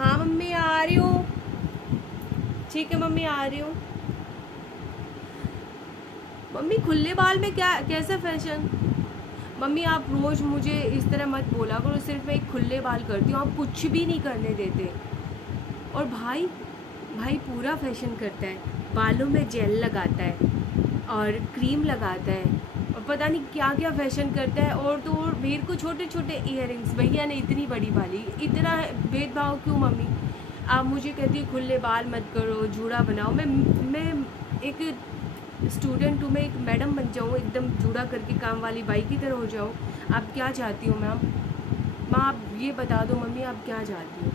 हाँ मम्मी आ रही हूँ। ठीक है मम्मी आ रही हूँ। मम्मी खुले बाल में क्या कैसा फैशन? मम्मी आप रोज़ मुझे इस तरह मत बोला करो, सिर्फ मैं एक खुले बाल करती हूँ, आप कुछ भी नहीं करने देते। और भाई भाई पूरा फैशन करता है, बालों में जेल लगाता है और क्रीम लगाता है और पता नहीं क्या क्या फैशन करता है। और तो और मेरे को छोटे छोटे इयररिंग्स, भैया ने इतनी बड़ी वाली, इतना भेदभाव क्यों मम्मी? आप मुझे कहती है खुले बाल मत करो, जूड़ा बनाओ। मैं एक स्टूडेंट हूँ, मैं एक मैडम बन जाऊँ, एकदम जूड़ा करके काम वाली बाई की तरह हो जाऊँ। आप क्या चाहती हो मैम? माँ आप ये बता दो मम्मी, आप क्या चाहती हो?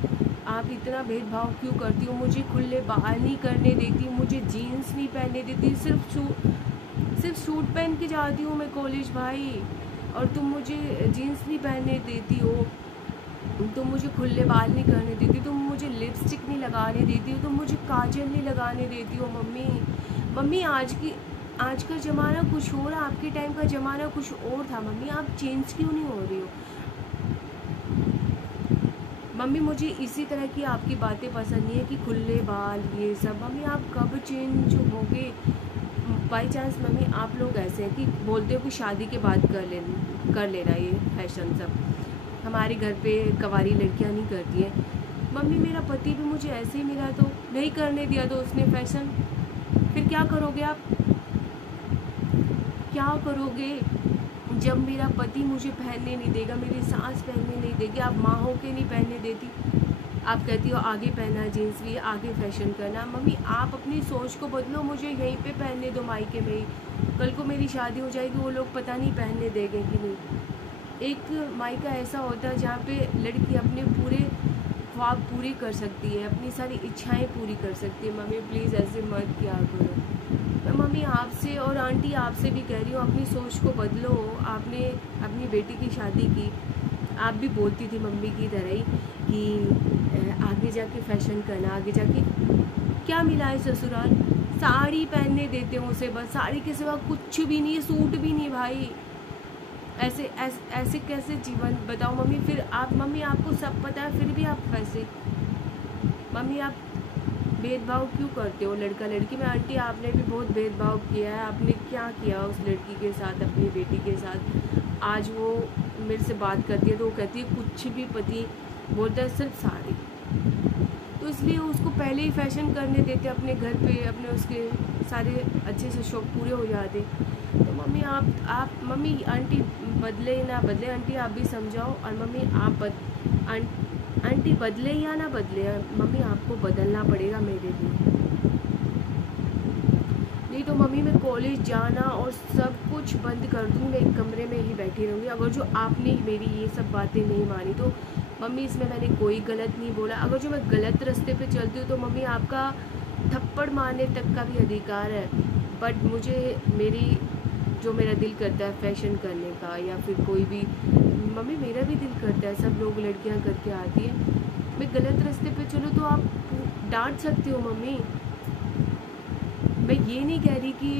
आप इतना भेदभाव क्यों करती हो? मुझे खुले बाल नहीं करने देती, मुझे जीन्स नहीं पहनने देती, सिर्फ सूट पहन के जाती हूँ मैं कॉलेज भाई, और तुम मुझे जीन्स नहीं पहनने देती हो। तुम मुझे खुले बाल नहीं करने देती, तुम मुझे लिपस्टिक नहीं लगाने देती हो, तुम मुझे काजल नहीं लगाने देती हो। मम्मी मम्मी आज का ज़माना कुछ और, आपके टाइम का ज़माना कुछ और था मम्मी, आप चेंज क्यों नहीं हो रही हो? मम्मी मुझे इसी तरह की आपकी बातें पसंद नहीं है कि खुले बाल ये सब। मम्मी आप कब चेंज होगे? बाई चांस मम्मी आप लोग ऐसे हैं कि बोलते हो कि शादी के बाद कर लेना ये फैशन सब, हमारे घर पे कवारी लड़कियां नहीं करती हैं। मम्मी मेरा पति भी मुझे ऐसे ही मिला तो नहीं करने दिया तो उसने फैशन, फिर क्या करोगे आप? क्या करोगे जब मेरा पति मुझे पहनने नहीं देगा, मेरी सास पहनने नहीं देगी, आप माँ हो के नहीं पहनने देती? आप कहती हो आगे पहना जीन्स भी, आगे फैशन करना। मम्मी आप अपनी सोच को बदलो, मुझे यहीं पे पहनने दो मायके में ही। कल को मेरी शादी हो जाएगी, वो लोग पता नहीं पहनने देंगे कि नहीं। एक मायका ऐसा होता है जहाँ पे लड़की अपने पूरे ख्वाब पूरे कर सकती है, अपनी सारी इच्छाएं पूरी कर सकती है। मम्मी प्लीज़ ऐसे मत किया करो। मैं मम्मी आपसे और आंटी आपसे भी कह रही हूँ, अपनी सोच को बदलो। आपने अपनी बेटी की शादी की, आप भी बोलती थी मम्मी की तरह ही कि आगे जाके फैशन करना, आगे जाके क्या मिला है ससुराल? साड़ी पहनने देते हो उसे, बस साड़ी के सिवा कुछ भी नहीं, सूट भी नहीं भाई। ऐसे कैसे जीवन बताओ मम्मी? फिर आप मम्मी आपको सब पता है फिर भी आप वैसे, मम्मी आप भेदभाव क्यों करते हो लड़का लड़की में? आंटी आपने भी बहुत भेदभाव किया है, आपने क्या किया उस लड़की के साथ, अपनी बेटी के साथ? आज वो मेरे से बात करती है तो वो कहती है कुछ भी पति बोलता है सिर्फ साड़ी, तो इसलिए उसको पहले ही फैशन करने देते अपने घर पे, अपने उसके सारे अच्छे से शौक पूरे हो जाते। तो मम्मी आप मम्मी आंटी बदले ना बदले, आंटी आप भी समझाओ। और मम्मी आंटी बदले या ना बदले, मम्मी आपको बदलना पड़ेगा मेरे लिए, नहीं तो मम्मी मैं कॉलेज जाना और सब कुछ बंद कर दूँ, मैं एक कमरे में ही बैठी रहूँगी। अगर जो आपने मेरी ये सब बातें नहीं मानी तो मम्मी इसमें मैंने कोई गलत नहीं बोला। अगर जो मैं गलत रास्ते पे चलती हूँ तो मम्मी आपका थप्पड़ मारने तक का भी अधिकार है। बट मुझे मेरा दिल करता है फैशन करने का, या फिर कोई भी, मम्मी मेरा भी दिल करता है, सब लोग लड़कियां करके आती हैं। मैं गलत रास्ते पे चलूँ तो आप डांट सकती हो मम्मी। मैं ये नहीं कह रही कि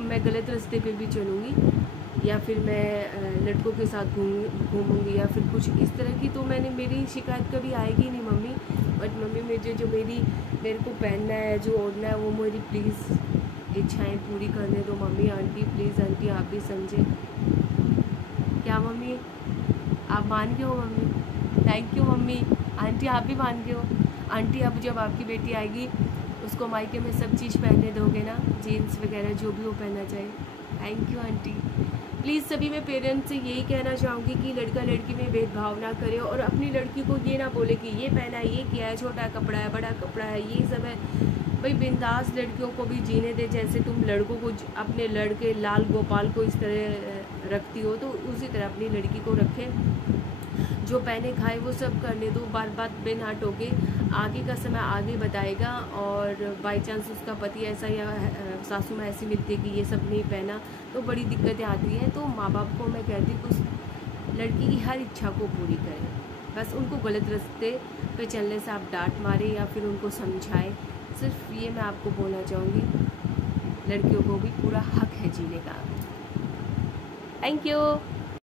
मैं गलत रास्ते पे भी चलूँगी या फिर मैं लड़कों के साथ घूमूंगी या फिर कुछ इस तरह की, तो मेरी शिकायत कभी आएगी नहीं मम्मी। बट मम्मी मेरे को पहनना है, जो ओढ़ना है, वो मेरी प्लीज़ इच्छाएं पूरी करने दो मम्मी। आंटी प्लीज़, आंटी आप भी समझे क्या मम्मी? आप मान गए हो mummy? Thank you mummy. Aunty आप भी मान गए हो? आंटी अब जब आपकी बेटी आएगी उसको मायके में सब चीज़ पहनने दोगे ना, जीन्स वगैरह जो भी वो पहनना चाहे? Thank you aunty. प्लीज़ सभी मैं पेरेंट्स से यही कहना चाहूँगी कि लड़का लड़की में भेदभाव ना करे और अपनी लड़की को ये ना बोले कि ये पहना है, ये किया है, छोटा कपड़ा है, बड़ा कपड़ा है, ये सब है। भाई बिंदास लड़कियों को भी जीने दे, जैसे तुम लड़कों को अपने लड़के लाल गोपाल को इस तरह रखती हो तो उसी तरह अपनी लड़की को रखे, जो पहने खाए वो सब करने दो। बार बार बिना टोके, आगे का समय आगे बताएगा। और बाई चांस उसका पति ऐसा या सासू में ऐसी मिलती है कि ये सब नहीं पहना तो बड़ी दिक्कतें आती हैं। तो माँ बाप को मैं कहती हूँ कि उस लड़की की हर इच्छा को पूरी करें, बस उनको गलत रास्ते पे चलने से आप डांट मारें या फिर उनको समझाएं। सिर्फ ये मैं आपको बोलना चाहूँगी, लड़कियों को भी पूरा हक है जीने का। Thank you.